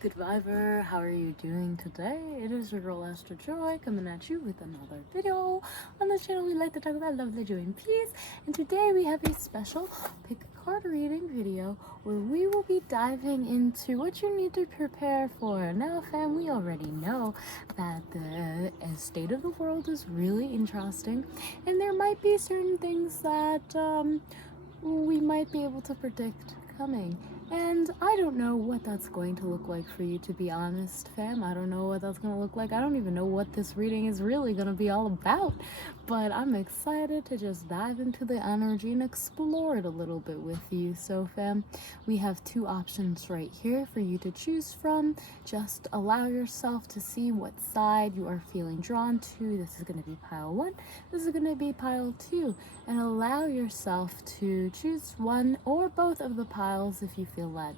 good viber? How are you doing today? It is your girl Esther Joy coming at you with another video. On this channel we like to talk about love, joy, and peace, and today we have a special pick a card reading video where we will be diving into what you need to prepare for. Now fam, we already know that the state of the world is really interesting, and there might be certain things that we might be able to predict coming. And I don't know what that's going to look like for you, to be honest, fam. I don't know what that's going to look like. I don't even know what this reading is really going to be all about. But I'm excited to just dive into the energy and explore it a little bit with you. So, fam, we have two options right here for you to choose from. Just allow yourself to see what side you are feeling drawn to. This is going to be pile 1. This is going to be pile 2. And allow yourself to choose one or both of the piles if you feel led.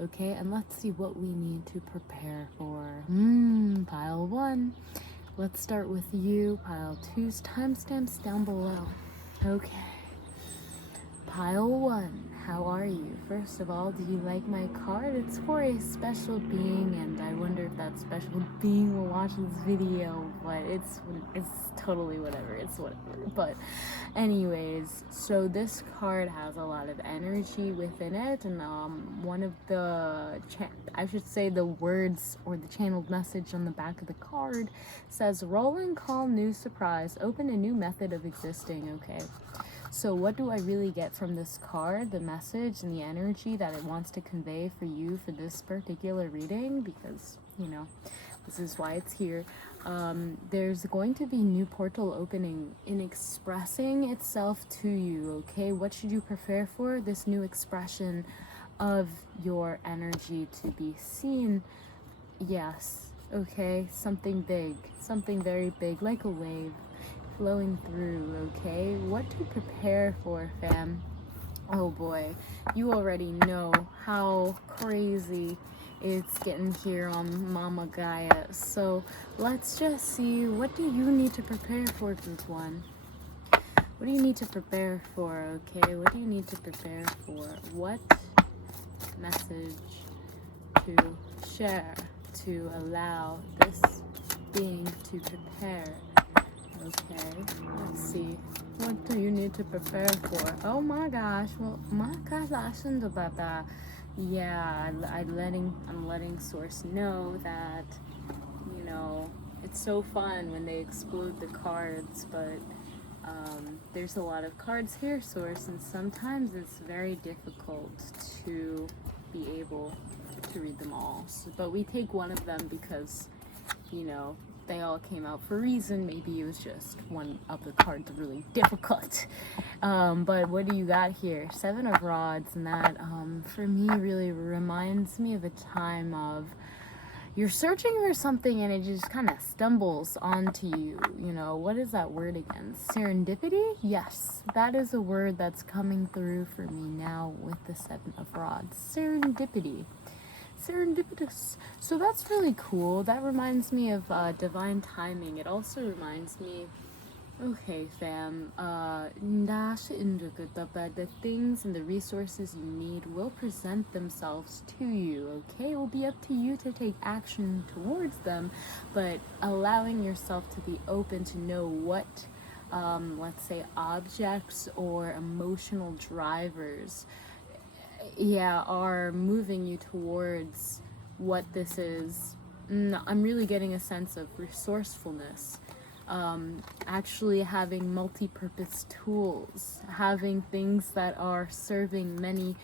Okay, and let's see what we need to prepare for. Pile 1. Let's start with you. Pile 2's timestamps down below. Okay. Pile 1, how are you? First of all, do you like my card? It's for a special being, and I wonder if that special being will watch this video, but it's totally whatever. It's whatever. But anyways, so this card has a lot of energy within it, and one of the I should say the words or the channeled message on the back of the card says, rolling call, new surprise, open a new method of existing. Okay, so what do I really get from this card? The message and the energy that it wants to convey for you for this particular reading, because, you know, this is why it's here. There's going to be new portal opening in expressing itself to you, okay? What should you prepare for? This new expression of your energy to be seen. Yes, okay? Something big, something very big, like a wave flowing through, okay? What to prepare for, fam? Oh boy, you already know how crazy it's getting here on Mama Gaia. So let's just see, what do you need to prepare for, group 1? What do you need to prepare for, okay? What do you need to prepare for? What message to share to allow this being to prepare? Okay, let's see. What do you need to prepare for? Oh my gosh, well, my gosh, I shouldn't have about that. Yeah, I'm letting Source know that, you know, it's so fun when they explode the cards, but there's a lot of cards here, Source, and sometimes it's very difficult to be able to read them all. So, but we take one of them because, you know, they all came out for a reason. Maybe it was just one of the cards really difficult. But what do you got here? 7 of Rods, and that for me really reminds me of a time of you're searching for something and it just kind of stumbles onto you. You know, what is that word again? Serendipity? Yes, that is a word that's coming through for me now with the 7 of Rods. Serendipity. Serendipitous. So that's really cool. That reminds me of divine timing. It also reminds me, okay fam, the things and the resources you need will present themselves to you, okay? It will be up to you to take action towards them, but allowing yourself to be open to know what let's say objects or emotional drivers are moving you towards what this is. I'm really getting a sense of resourcefulness, actually having multi-purpose tools, having things that are serving many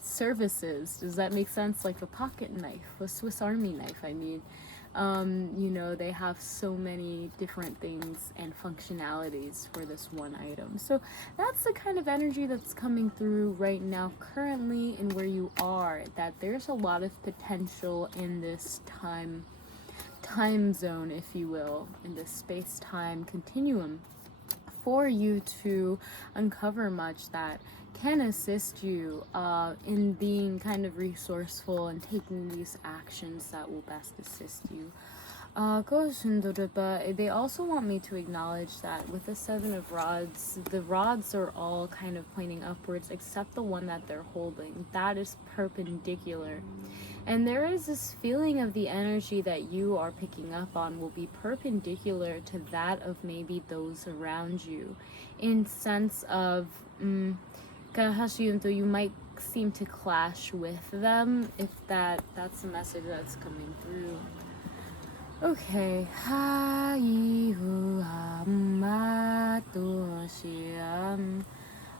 services. Does that make sense? Like a pocket knife, a Swiss Army knife, I mean. You know, they have so many different things and functionalities for this one item. So that's the kind of energy that's coming through right now currently in where you are, that there's a lot of potential in this time zone, if you will, in this space-time continuum for you to uncover much that can assist you in being kind of resourceful and taking these actions that will best assist you. They also want me to acknowledge that with the Seven of Rods, the rods are all kind of pointing upwards except the one that they're holding. That is perpendicular. And there is this feeling of the energy that you are picking up on will be perpendicular to that of maybe those around you. In sense of, you might seem to clash with them if that's the message that's coming through. Okay.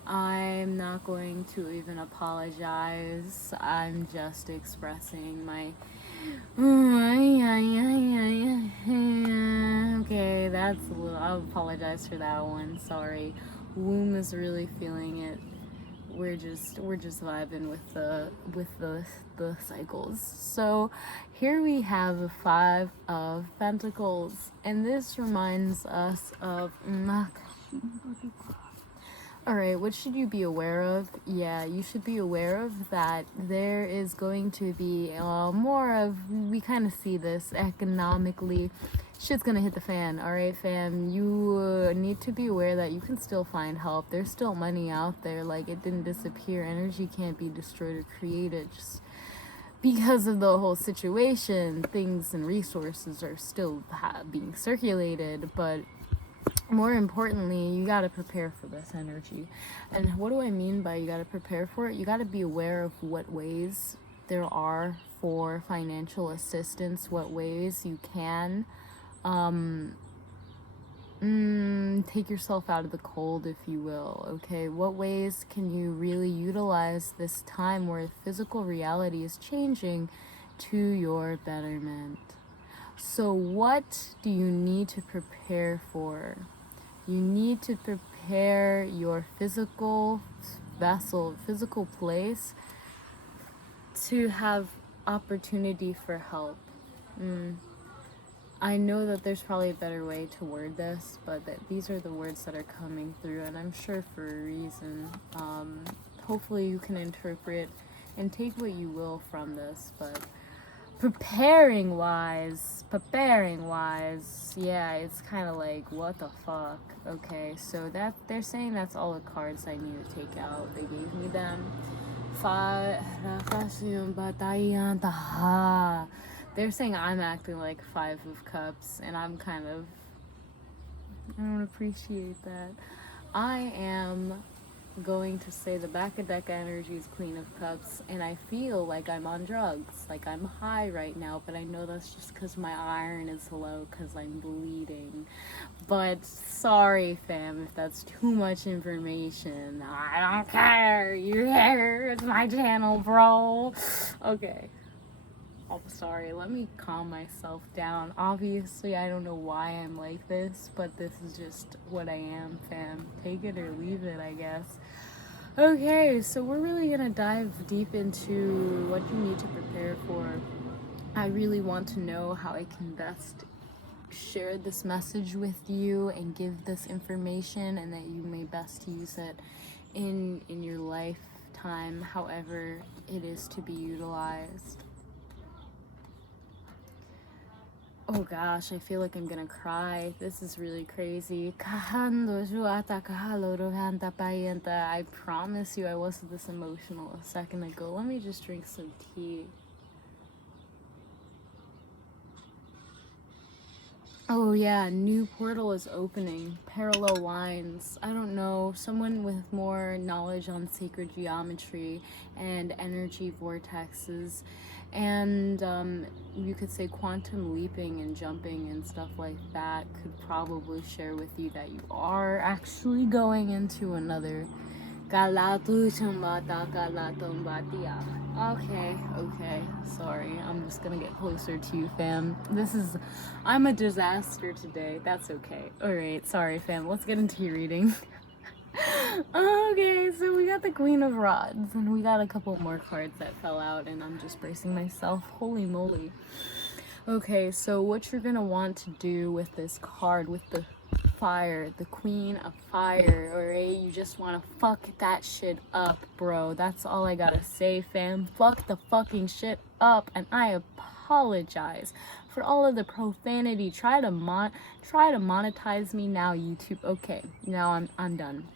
I'm not going to even apologize. I'm just expressing my. Okay, that's a little. I'll apologize for that one. Sorry. Womb is really feeling it. We're just vibing with the cycles. So here we have the Five of Pentacles, and this reminds us of. Alright, what should you be aware of? Yeah, you should be aware of that there is going to be more of, we kind of see this economically, shit's gonna hit the fan, alright fam? You need to be aware that you can still find help. There's still money out there, like it didn't disappear. Energy can't be destroyed or created just because of the whole situation. Things and resources are still being circulated, but more importantly, you got to prepare for this energy. And what do I mean by you got to prepare for it? You got to be aware of what ways there are for financial assistance, what ways you can take yourself out of the cold, if you will. Okay, what ways can you really utilize this time where physical reality is changing to your betterment? So what do you need to prepare for? You need to prepare your physical vessel, physical place to have opportunity for help. I know that there's probably a better way to word this, but these are the words that are coming through, and I'm sure for a reason. Hopefully you can interpret and take what you will from this, but preparing wise, yeah, it's kind of like, what the fuck? Okay, so that they're saying that's all the cards I need to take out. They gave me them. They're saying I'm acting like Five of Cups, and I'm kind of, I don't appreciate that. I am going to say the back of deck energy is Queen of Cups, and I feel like I'm on drugs, like I'm high right now, but I know that's just because my iron is low because I'm bleeding. But sorry fam if that's too much information. I don't care, you're here, it's my channel, bro. Okay, I'm sorry, let me calm myself down. Obviously I don't know why I'm like this, but this is just what I am, fam. Take it or leave it, I guess. Okay, so we're really gonna dive deep into what you need to prepare for. I really want to know how I can best share this message with you and give this information, and that you may best use it in your lifetime, however it is to be utilized. Oh gosh, I feel like I'm gonna cry. This is really crazy. I promise you I wasn't this emotional a second ago. Let me just drink some tea. Oh yeah, new portal is opening. Parallel lines. I don't know, someone with more knowledge on sacred geometry and energy vortexes, and you could say quantum leaping and jumping and stuff like that could probably share with you that you are actually going into another Okay, sorry, I'm just gonna get closer to you, fam. I'm a disaster today. That's okay. Alright, sorry fam, let's get into your reading. Okay, so we got the Queen of Rods, and we got a couple more cards that fell out, and I'm just bracing myself. Holy moly. Okay, so what you're gonna want to do with this card, with the fire, the Queen of Fire, alright? You just want to fuck that shit up, bro. That's all I gotta say, fam. Fuck the fucking shit up, and I apologize for all of the profanity. Try to monetize me now, YouTube. Okay, now I'm done.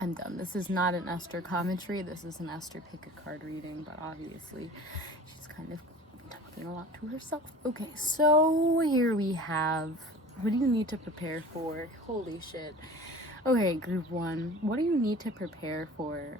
I'm done. This is not an Esther commentary. This is an Esther pick a card reading, but obviously she's kind of talking a lot to herself. Okay, so here we have, what do you need to prepare for? Holy shit. Okay, group 1. What do you need to prepare for?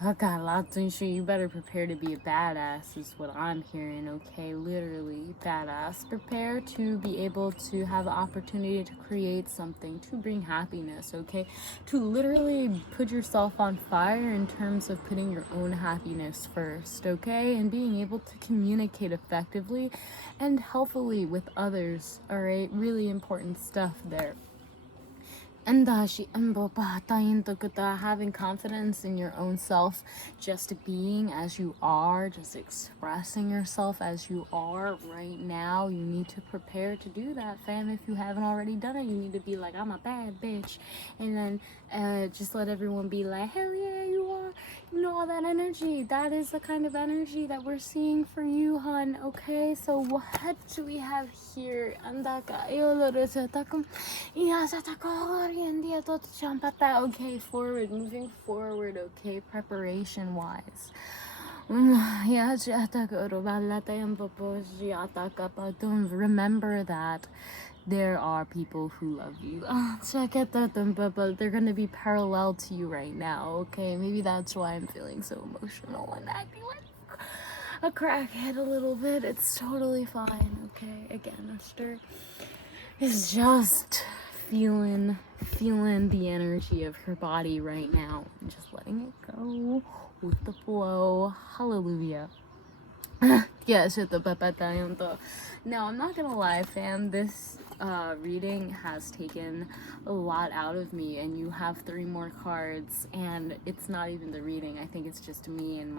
Oh God, lots of shit. You better prepare to be a badass is what I'm hearing, okay? Literally, badass. Prepare to be able to have the opportunity to create something, to bring happiness, okay? To literally put yourself on fire in terms of putting your own happiness first, okay? And being able to communicate effectively and healthily with others, alright? Really important stuff there. And having confidence in your own self, just being as you are, just expressing yourself as you are right now. You need to prepare to do that, fam. If you haven't already done it, you need to be like, I'm a bad bitch, and then just let everyone be like, hell yeah, you are. You know, all that energy, that is the kind of energy that we're seeing for you, hun. Okay, so what do we have here? Okay, forward, moving forward, okay, preparation wise. Remember that there are people who love you. They're gonna be parallel to you right now, okay? Maybe that's why I'm feeling so emotional and acting like a crackhead a little bit. It's totally fine, okay? Again, Esther is just feeling the energy of her body right now and just letting it go with the flow. Hallelujah. Yeah, shit the papatayonto. Now, I'm not gonna lie, fam, this reading has taken a lot out of me, and you have 3 more cards, and it's not even the reading. I think it's just me and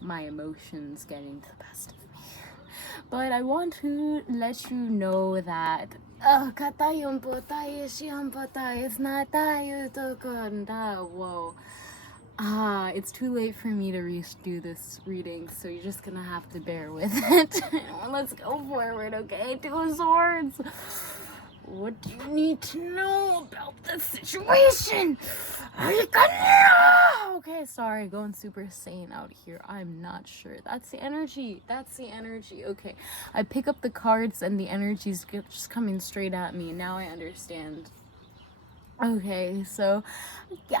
my emotions getting the best of me. But I want to let you know that whoa. It's too late for me to redo this reading, so you're just gonna have to bear with it. Let's go forward, okay? 2 of Swords. What do you need to know about this situation? Okay, sorry, going super sane out here. I'm not sure. That's the energy. That's the energy. Okay, I pick up the cards and the energy's just coming straight at me. Now I understand. Okay, so you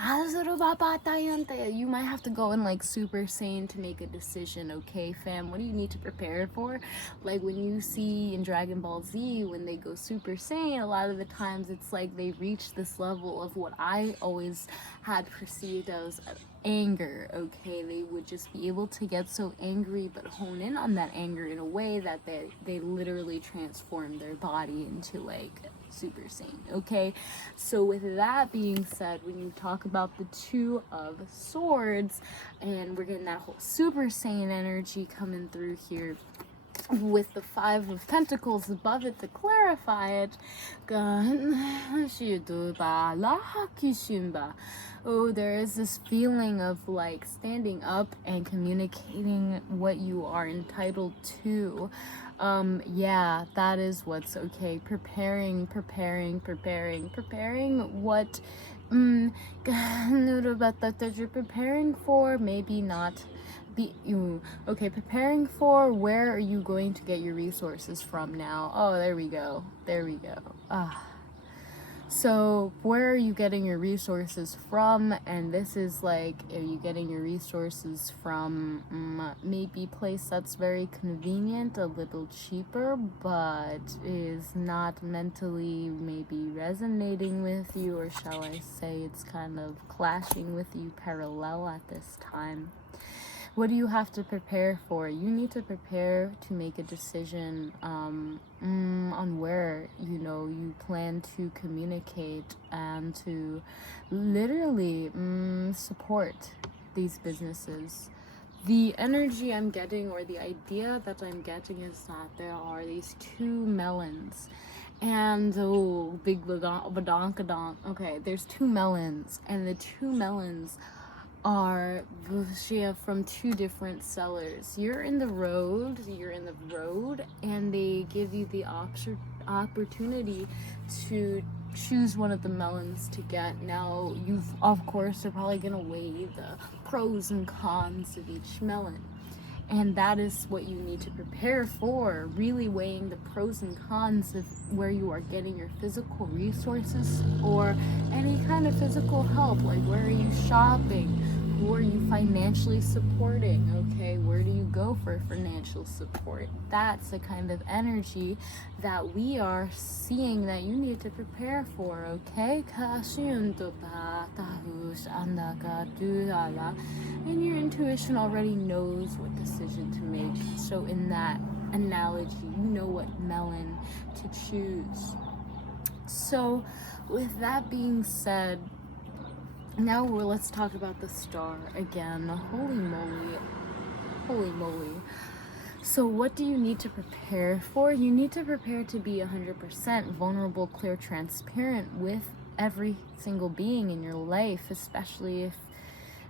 might have to go in like super sane to make a decision, okay, fam? What do you need to prepare for? Like when you see in Dragon Ball Z, when they go super sane, a lot of the times it's like they reach this level of what I always had perceived as anger, okay? They would just be able to get so angry but hone in on that anger in a way that they literally transform their body into like super sane, okay? So with that being said, when you talk about the 2 of Swords, and we're getting that whole super sane energy coming through here with the 5 of Pentacles above it to clarify it. Oh, there is this feeling of like standing up and communicating what you are entitled to. Yeah, that is what's okay. Preparing what that you're preparing for, maybe not be you. Okay, preparing for where are you going to get your resources from now? Oh, there we go. So where are you getting your resources from? And this is like, are you getting your resources from maybe a place that's very convenient, a little cheaper, but is not mentally maybe resonating with you, or shall I say it's kind of clashing with you parallel at this time? What do you have to prepare for? You need to prepare to make a decision on where, you plan to communicate and to literally support these businesses. The energy I'm getting, or the idea that I'm getting, is that there are these 2 melons. And, big badonkadonk. Okay, there's 2 melons, and the 2 melons are from two different sellers. You're in the road, and they give you the opportunity to choose one of the melons to get. Now, of course, are probably going to weigh the pros and cons of each melon. And that is what you need to prepare for, really weighing the pros and cons of where you are getting your physical resources or any kind of physical help, like where are you shopping, who are you financially supporting, okay, where do you go for financial support. That's the kind of energy that we are seeing that you need to prepare for, okay. And your intuition already knows what decision to make. So in that analogy, you know what melon to choose. So with that being said, now let's talk about the star again. Holy moly. So what do you need to prepare for? You need to prepare to be 100% vulnerable, clear, transparent with every single being in your life, especially if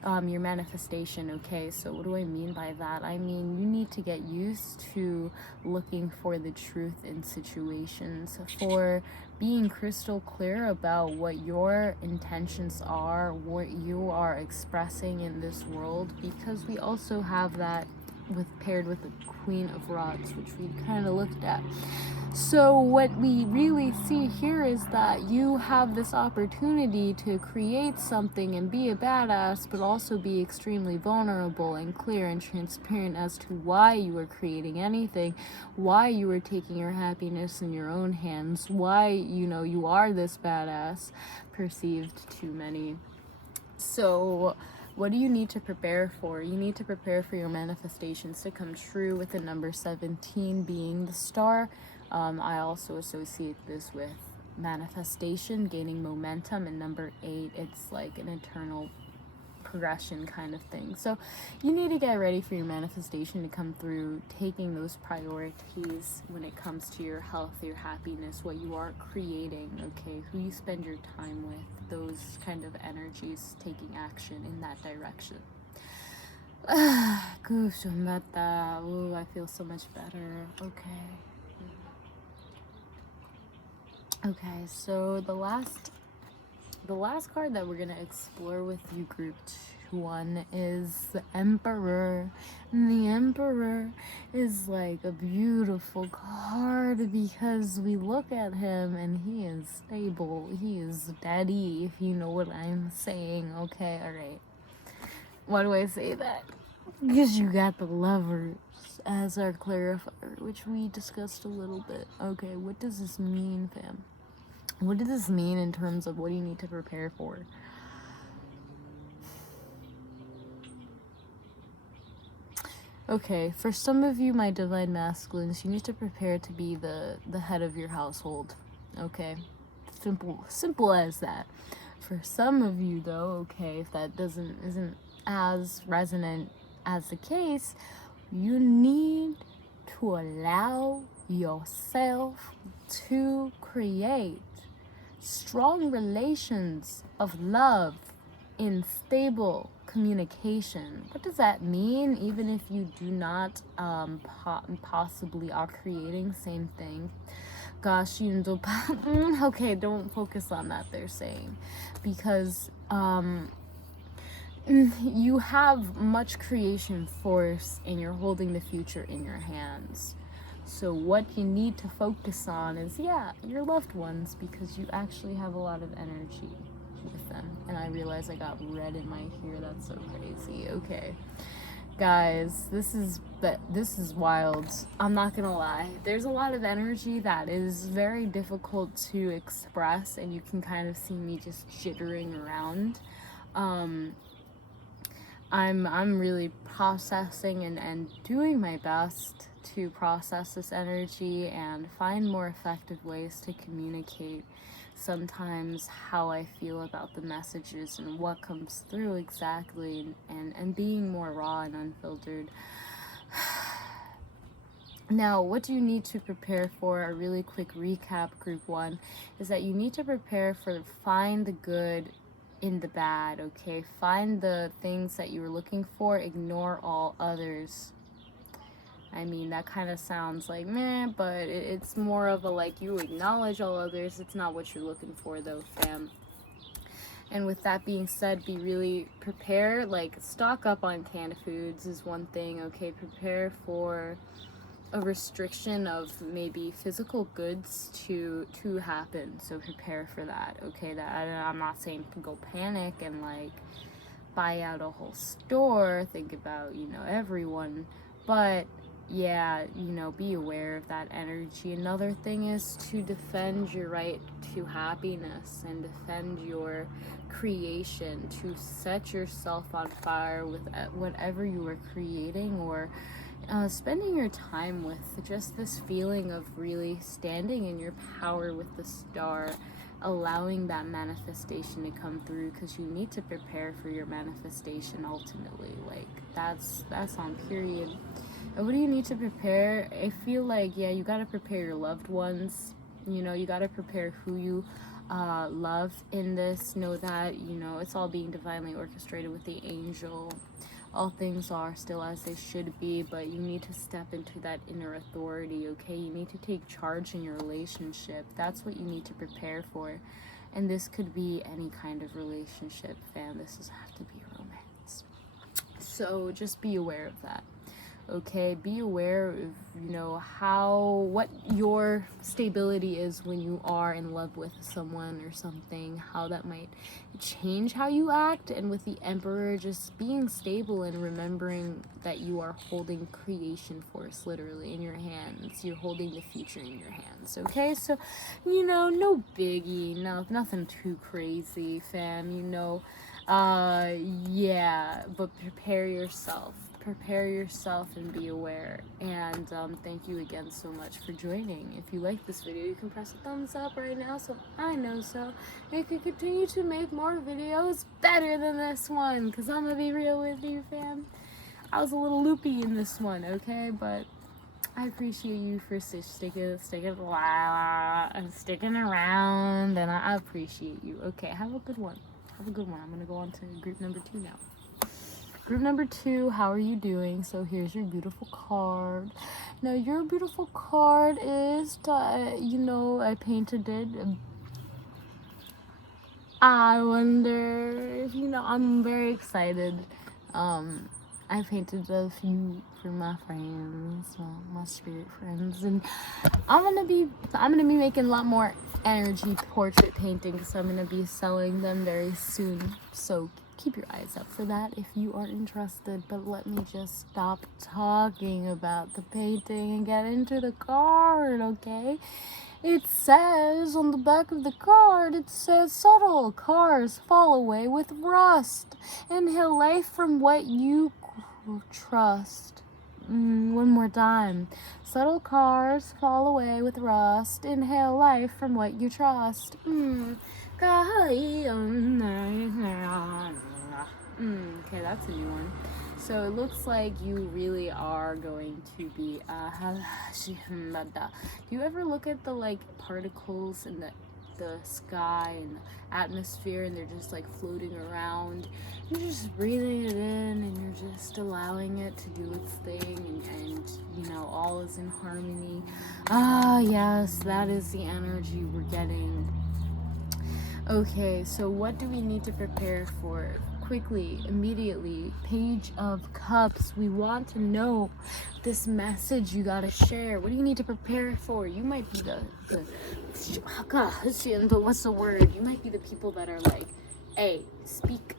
your manifestation, okay? So what do I mean by that? I mean, you need to get used to looking for the truth in situations, for being crystal clear about what your intentions are, what you are expressing in this world, because we also have that paired with the Queen of Rods, which we kind of looked at. So what we really see here is that you have this opportunity to create something and be a badass, but also be extremely vulnerable and clear and transparent as to why you are creating anything, why you are taking your happiness in your own hands, why, you are this badass perceived to many. So what do you need to prepare for? You need to prepare for your manifestations to come true, with the number 17 being the star. I also associate this with manifestation, gaining momentum, and number 8, it's like an eternal progression kind of thing. So you need to get ready for your manifestation to come through, taking those priorities when it comes to your health, your happiness, what you are creating, okay, who you spend your time with, those kind of energies, taking action in that direction. Ooh, I feel so much better. Okay, so the last card that we're gonna explore with you, group 1, is the Emperor. And the Emperor is like a beautiful card because we look at him and he is stable, he is daddy, if you know what I'm saying. Okay, alright, why do I say that? Because you got the Lovers as our clarifier, which we discussed a little bit. Okay, what does this mean, fam? What does this mean in terms of what do you need to prepare for? Okay, for some of you, my divine masculines, you need to prepare to be the head of your household. Okay, simple as that. For some of you, though, okay, if that isn't as resonant as the case, you need to allow yourself to create strong relations of love in stable communication. What does that mean? Even if you do not possibly are creating same thing. Gosh, okay, don't focus on that, they're saying, because you have much creation force and you're holding the future in your hands. So what you need to focus on is, your loved ones, because you actually have a lot of energy with them. And I realize I got red in my hair. That's so crazy. Okay, guys, this is wild. I'm not gonna lie. There's a lot of energy that is very difficult to express, and you can kind of see me just jittering around. I'm really processing and doing my best to process this energy and find more effective ways to communicate sometimes how I feel about the messages and what comes through exactly, and being more raw and unfiltered. Now, what do you need to prepare for? A really quick recap, group 1, is that you need to prepare for find the good in the bad, okay? Find the things that you were looking for, ignore all others. I mean, that kind of sounds like meh, but it's more of a like, you acknowledge all others. It's not what you're looking for though, fam. And with that being said, be really prepared. Like, stock up on canned foods is one thing, okay? Prepare for a restriction of maybe physical goods to happen. So prepare for that, okay? I'm not saying go panic and like buy out a whole store. Think about, you know, everyone. But yeah, you know, be aware of that energy. Another thing is to defend your right to happiness and defend your creation, to set yourself on fire with whatever you are creating, or spending your time with. Just this feeling of really standing in your power with the star, allowing that manifestation to come through, because you need to prepare for your manifestation ultimately. Like, that's on period. And what do you need to prepare? I feel like, yeah, you got to prepare your loved ones. You know, you got to prepare who you love in this. Know that, you know, it's all being divinely orchestrated with the angel. All things are still as they should be, but you need to step into that inner authority, okay? You need to take charge in your relationship. That's what you need to prepare for. And this could be any kind of relationship, fam. This doesn't have to be romance. So just be aware of that. Okay, be aware of, you know, what your stability is when you are in love with someone or something, how that might change how you act. And with the Emperor, just being stable and remembering that you are holding creation force literally in your hands. You're holding the future in your hands, okay? So, you know, no biggie, nothing too crazy, fam, you know. Yeah, but prepare yourself and be aware. And thank you again so much for joining. If you like this video, you can press a thumbs up right now so I know so I can continue to make more videos better than this one, because I'm gonna be real with you, fam. I was a little loopy in this one, okay, but I appreciate you for sticking around, and I appreciate you. Okay, have a good one. I'm gonna go on to group number 2 now. Group number 2, how are you doing? So here's your beautiful card. Now your beautiful card is, you know, I painted it. I wonder if, you know, I'm very excited. I painted a few for my friends, my spirit friends, and I'm gonna be making a lot more energy portrait paintings, so I'm gonna be selling them very soon. So keep your eyes up for that if you are interested. But let me just stop talking about the painting and get into the card, okay? It says on the back of the card, it says, subtle cars fall away with rust. Inhale life from what you trust. One more time. Subtle cars fall away with rust. Inhale life from what you trust. Okay, that's a new one. So it looks like you really are going to be do you ever look at the like particles in the sky and the atmosphere, and they're just like floating around? You're just breathing it in and you're just allowing it to do its thing, and you know, all is in harmony. Yes, that is the energy we're getting. Okay, so what do we need to prepare for? Quickly, immediately, Page of Cups. We want to know this message you gotta share. What do you need to prepare for? You might be what's the word? You might be the people that are like, hey, speak.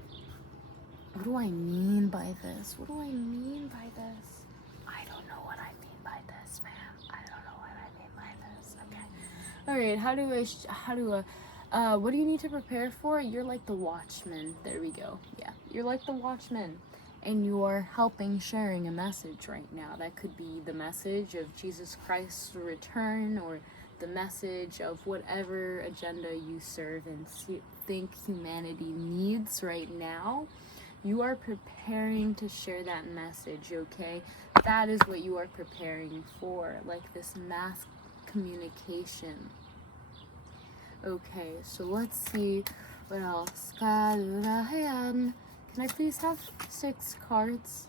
What do I mean by this? What do I mean by this? I don't know what I mean by this, man. I don't know what I mean by this. Okay. Alright, what do you need to prepare for? You're like the watchman. There we go. Yeah, you're like the watchman, and you're helping sharing a message right now. That could be the message of Jesus Christ's return, or the message of whatever agenda you serve and think humanity needs right now. You are preparing to share that message, okay? That is what you are preparing for, like this mass communication. Okay, so let's see What else? Can I please have 6 cards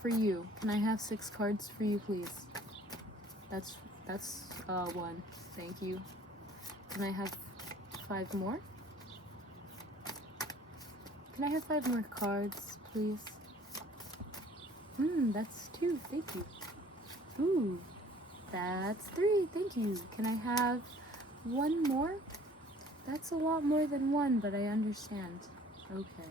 for you? Can I have 6 cards for you, please? That's 1. Thank you. Can I have 5 more? Can I have 5 more cards, please? That's 2. Thank you. Ooh, that's 3. Thank you. Can I have 1 more? That's a lot more than 1, but I understand. Okay.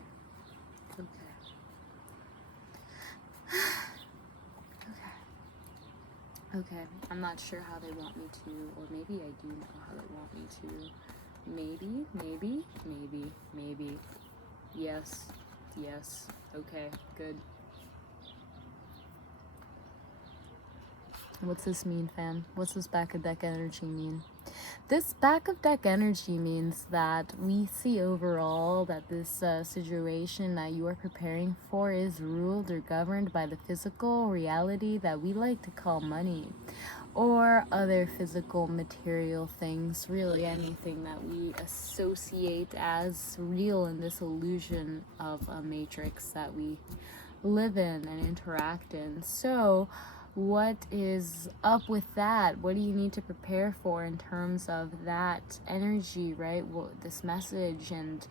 Okay, I'm not sure how they want me to, or maybe I do know how they want me to. Maybe. Yes. Okay, good. What's this mean, fam? What's this back of deck energy mean? This back of deck energy means that we see overall that this situation that you are preparing for is ruled or governed by the physical reality that we like to call money, or other physical material things, really anything that we associate as real in this illusion of a matrix that we live in and interact in. So what is up with that? What do you need to prepare for in terms of that energy, right? Well, this message and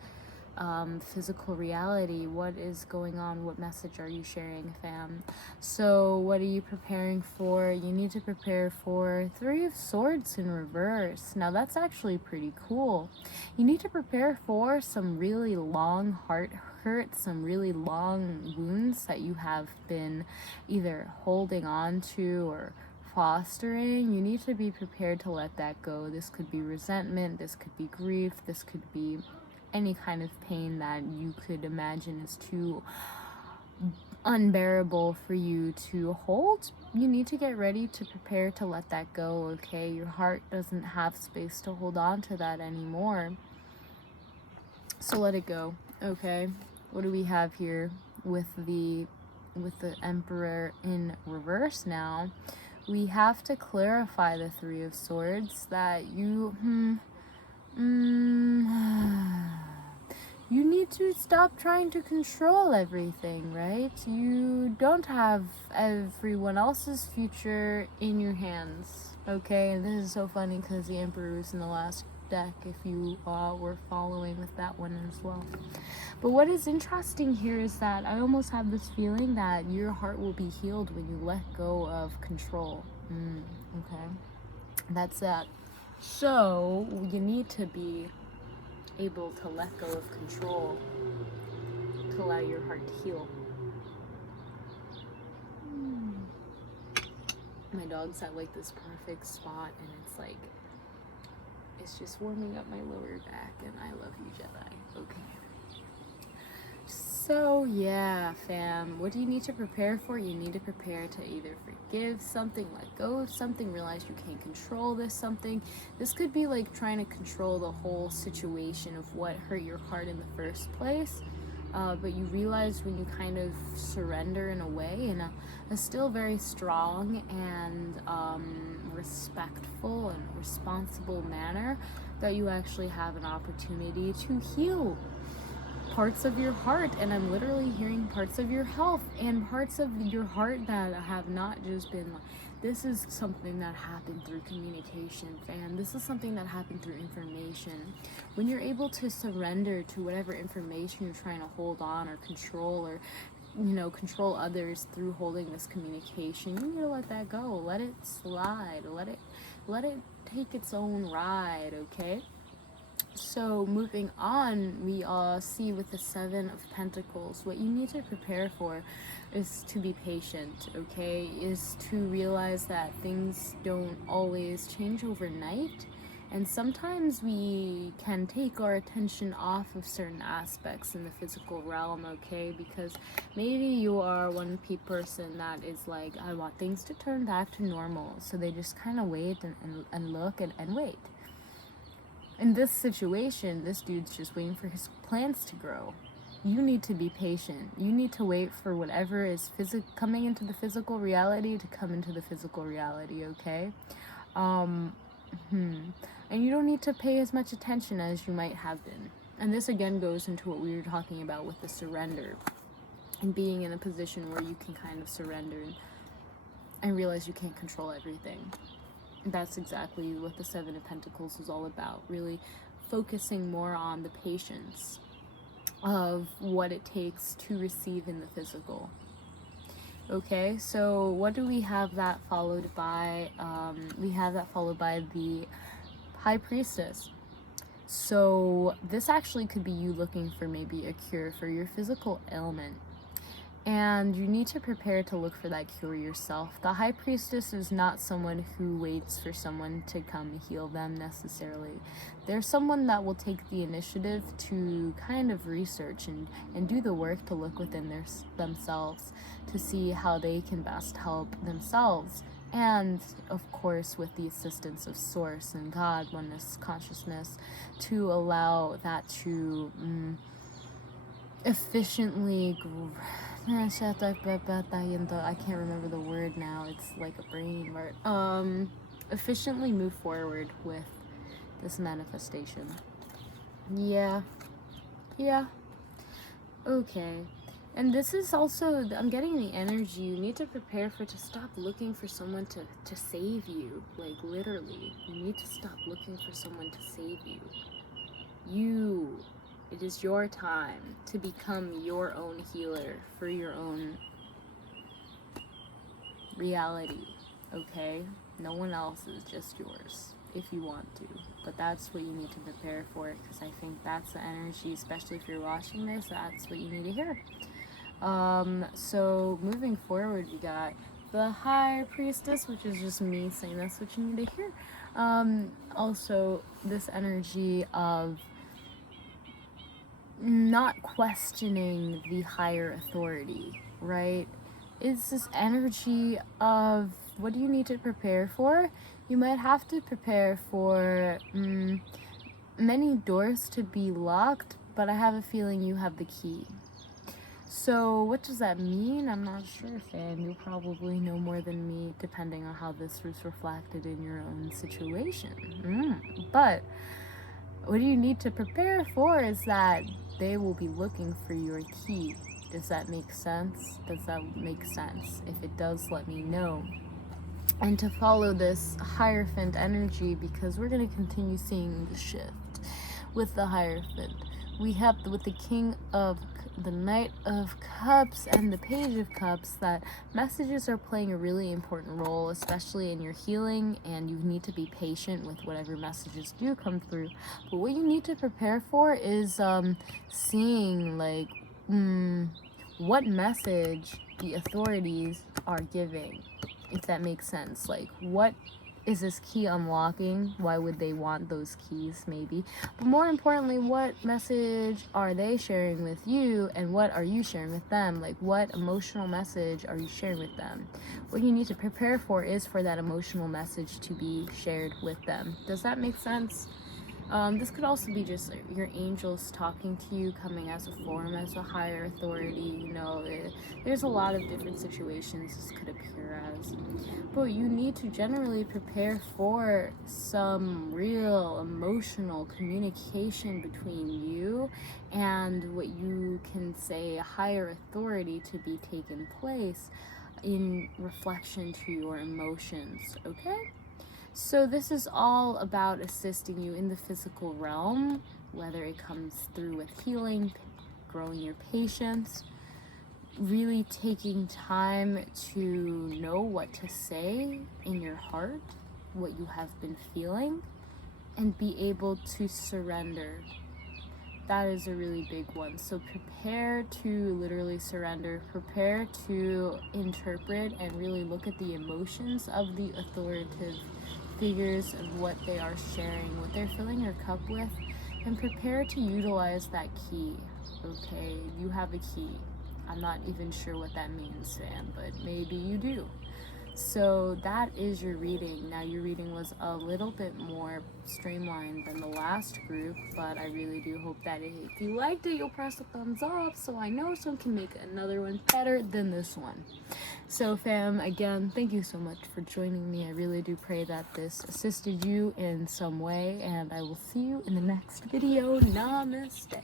physical reality. What is going on? What message are you sharing, fam? So what are you preparing for? You need to prepare for 3 of Swords in reverse. Now that's actually pretty cool. You need to prepare for some really long heart hurt, some really long wounds that you have been either holding on to or fostering. You need to be prepared to let that go. This could be resentment, this could be grief, this could be any kind of pain that you could imagine is too unbearable for you to hold. You need to get ready to prepare to let that go, okay? Your heart doesn't have space to hold on to that anymore. So let it go, okay? What do we have here with the Emperor in reverse now? We have to clarify the 3 of Swords that you you need to stop trying to control everything, right? You don't have everyone else's future in your hands, okay? And this is so funny because the Emperor is in the last deck, if you were following with that one as well. But what is interesting here is that I almost have this feeling that your heart will be healed when you let go of control. Okay, that's that. So you need to be able to let go of control to allow your heart to heal. My dog's at like this perfect spot, and it's like, it's just warming up my lower back, and I love you, Jedi. Okay. So yeah, fam, what do you need to prepare for? You need to prepare to either forgive something, let go of something, realize you can't control this something. This could be like trying to control the whole situation of what hurt your heart in the first place. But you realize when you kind of surrender in a way, in a still very strong and respectful and responsible manner, that you actually have an opportunity to heal parts of your heart. And I'm literally hearing parts of your health and parts of your heart that have not just been like, this is something that happened through communication, fam. This is something that happened through information. When you're able to surrender to whatever information you're trying to hold on or control, or control others through holding this communication, you need to let that go. Let it slide. Let it take its own ride, okay? So moving on, we see with the 7 of Pentacles, what you need to prepare for is to be patient, okay? Is to realize that things don't always change overnight. And sometimes we can take our attention off of certain aspects in the physical realm, okay? Because maybe you are one person that is like, I want things to turn back to normal. So they just kind of wait and look and wait. In this situation, this dude's just waiting for his plants to grow. You need to be patient. You need to wait for whatever is coming into the physical reality to come into the physical reality, okay? And you don't need to pay as much attention as you might have been. And this again goes into what we were talking about with the surrender and being in a position where you can kind of surrender and realize you can't control everything. That's exactly what the Seven of Pentacles is all about, really focusing more on the patience of what it takes to receive in the physical. Okay, so what do we have that followed by? We have that followed by the High Priestess. So this actually could be you looking for maybe a cure for your physical ailment. And you need to prepare to look for that cure yourself. The High Priestess is not someone who waits for someone to come heal them necessarily. They're someone that will take the initiative to kind of research and do the work to look within themselves to see how they can best help themselves. And, of course, with the assistance of Source and God, oneness, consciousness, to allow that to efficiently... I can't remember the word now. It's like a brain word. Efficiently move forward with this manifestation. Yeah. Okay. And this is also, I'm getting the energy, you need to prepare to stop looking for someone to save you. Like, literally. You need to stop looking for someone to save you. It is your time to become your own healer for your own reality, okay? No one else's, just yours, if you want to. But that's what you need to prepare for, because I think that's the energy, especially if you're watching this, that's what you need to hear. So moving forward, we got the High Priestess, which is just me saying that's what you need to hear. Also, this energy of not questioning the higher authority, right? It's this energy of what do you need to prepare for? You might have to prepare for many doors to be locked, but I have a feeling you have the key. So what does that mean? I'm not sure, Fan. You'll probably know more than me depending on how this was reflected in your own situation. But what you need to prepare for is that they will be looking for your key. Does that make sense? Does that make sense? If it does, let me know. And to follow this Hierophant energy, because we're going to continue seeing the shift with the Hierophant. We have with the King of the Knight of Cups and the Page of Cups that messages are playing a really important role, especially in your healing, and you need to be patient with whatever messages do come through. But what you need to prepare for is seeing like what message the authorities are giving, if that makes sense. Like, what is this key unlocking? Why would they want those keys, maybe? But more importantly, what message are they sharing with you, and what are you sharing with them? Like, what emotional message are you sharing with them? What you need to prepare for is for that emotional message to be shared with them. Does that make sense? This could also be just your angels talking to you, coming as a form, as a higher authority. You know, there's a lot of different situations this could appear as. But you need to generally prepare for some real emotional communication between you and what you can say a higher authority to be taken place in reflection to your emotions, okay? So this is all about assisting you in the physical realm, whether it comes through with healing, growing your patience, really taking time to know what to say in your heart, what you have been feeling, and be able to surrender. That is a really big one. So prepare to literally surrender, prepare to interpret and really look at the emotions of the authoritative figures of what they are sharing, what they're filling your cup with, and prepare to utilize that key. Okay, you have a key. I'm not even sure what that means, Sam, but maybe you do. So that is your reading. Now your reading was a little bit more streamlined than the last group, but I really do hope that if you liked it, you'll press a thumbs up so I know someone can make another one better than this one. So fam, again, thank you so much for joining me. I really do pray that this assisted you in some way, and I will see you in the next video. Namaste.